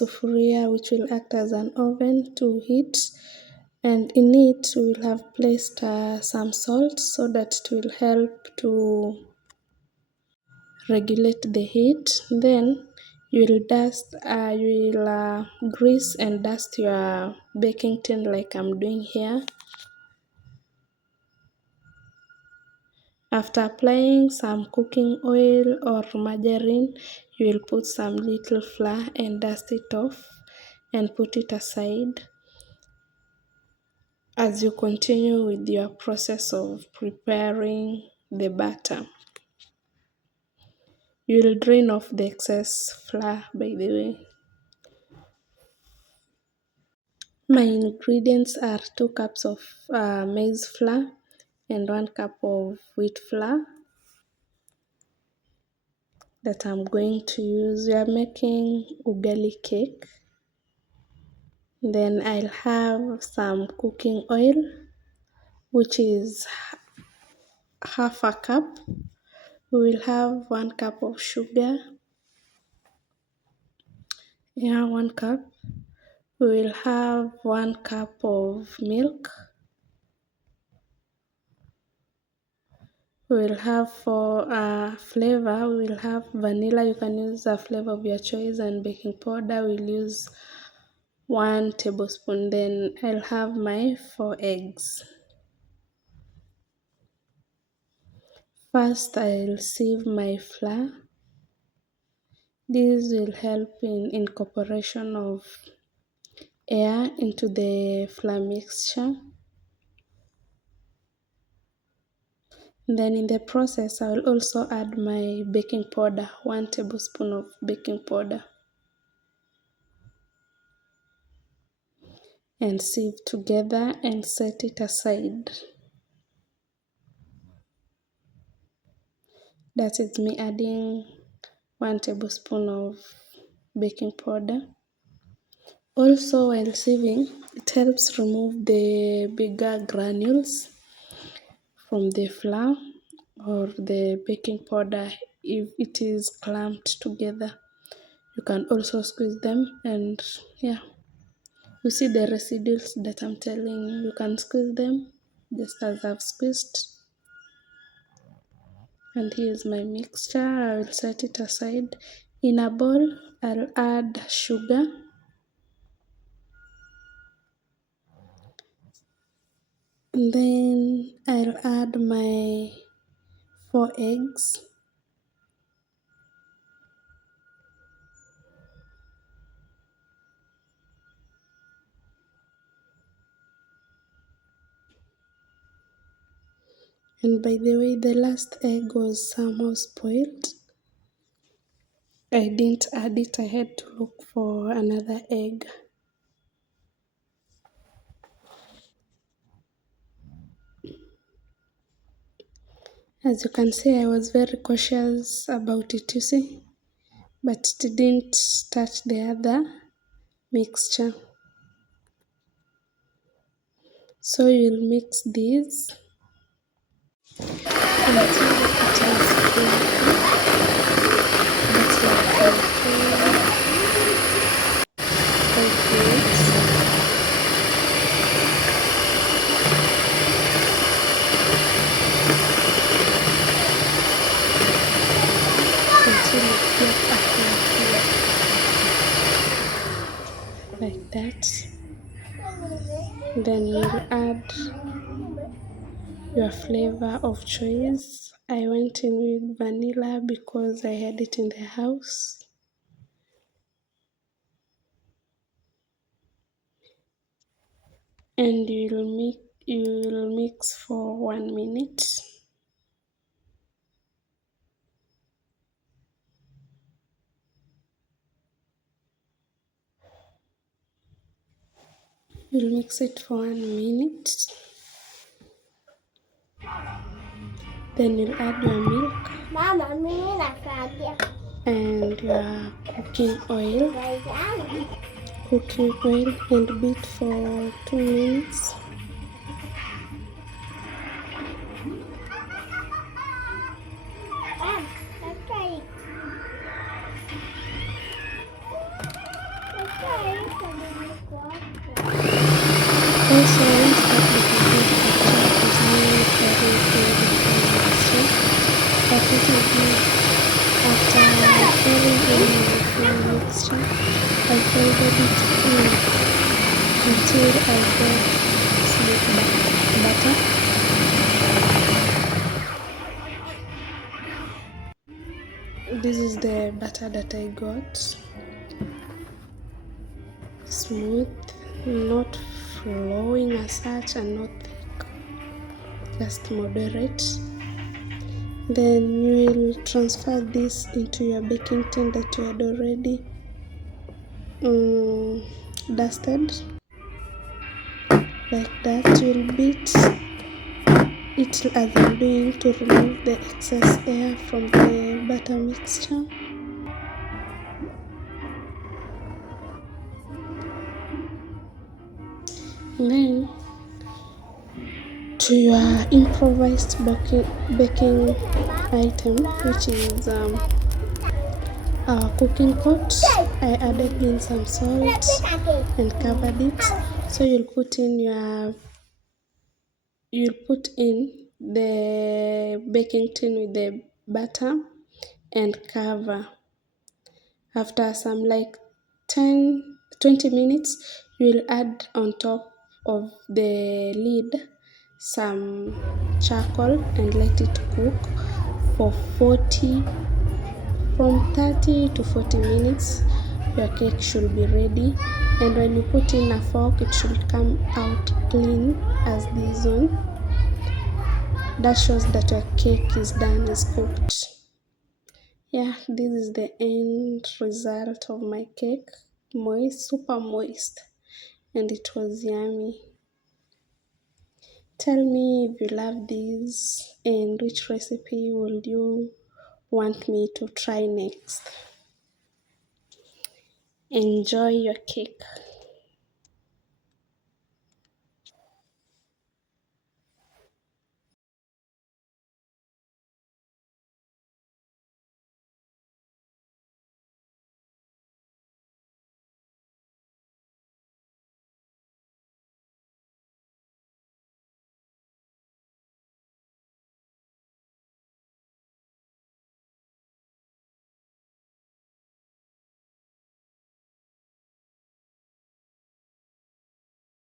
sufuria which will act as an oven to heat, and in it we will have placed some salt so that it will help to regulate the heat. Then you will grease and dust your baking tin like I'm doing here. After applying some cooking oil or margarine, you will put some little flour and dust it off and put it aside as you continue with your process of preparing the batter. You will drain off the excess flour, by the way. My ingredients are 2 cups of maize flour and 1 cup of wheat flour that I'm going to use. We are making ugali cake. Then I'll have some cooking oil, which is half a cup. We will have 1 cup of sugar. 1 cup. We will have 1 cup of milk. We will have for flavor, we will have vanilla. You can use a flavor of your choice, and baking powder we'll use 1 tablespoon. Then I'll have my 4 eggs. First, I'll sieve my flour. This will help in incorporation of air into the flour mixture. Then in the process, I will also add my baking powder, 1 tablespoon of baking powder, and sieve together and set it aside. That is me adding 1 tablespoon of baking powder. Also, while sieving, it helps remove the bigger granules from the flour or the baking powder if it is clumped together. You can also squeeze them, and you see the residuals that I'm telling you. You can squeeze them just as I've squeezed. And here's my mixture. I will set it aside. In a bowl, I'll add sugar. And then I'll add my 4 eggs. And by the way, the last egg was somehow spoiled. I didn't add it. I had to look for another egg. As you can see, I was very cautious about it, you see, but it didn't touch the other mixture. So you'll mix these until it is fluffy. That's like 5 minutes. Until it gets fluffy like that. Then you'll add your flavor of choice. I went in with vanilla because I had it in the house. And you'll mix for 1 minute. You'll mix it for 1 minute. Then you'll add your milk and your cooking oil. And beat for 2 minutes. Also, when start baking cake after is new carry in the mixture. But what I did after pouring in my full mixture, I folded it in until I got smooth butter. This is the butter that I got. Smooth, not flowing as such and not thick, just moderate. Then you will transfer this into your baking tin that you had already dusted. Like that, you'll beat it as I'm doing to remove the excess air from the butter mixture. Then to your improvised baking item, which is our cooking pot, I added in some salt and covered it. So you'll put in the baking tin with the butter and cover. After some like 10-20 minutes, you will add on top of the lid some charcoal and let it cook for 30 to 40 minutes. Your cake should be ready, and when you put in a fork, it should come out clean as this one. That shows that your cake is done, is cooked. Yeah, this is the end result of my cake. Moist, super moist, and it was yummy. Tell me if you love this and which recipe would you want me to try next. Enjoy your cake.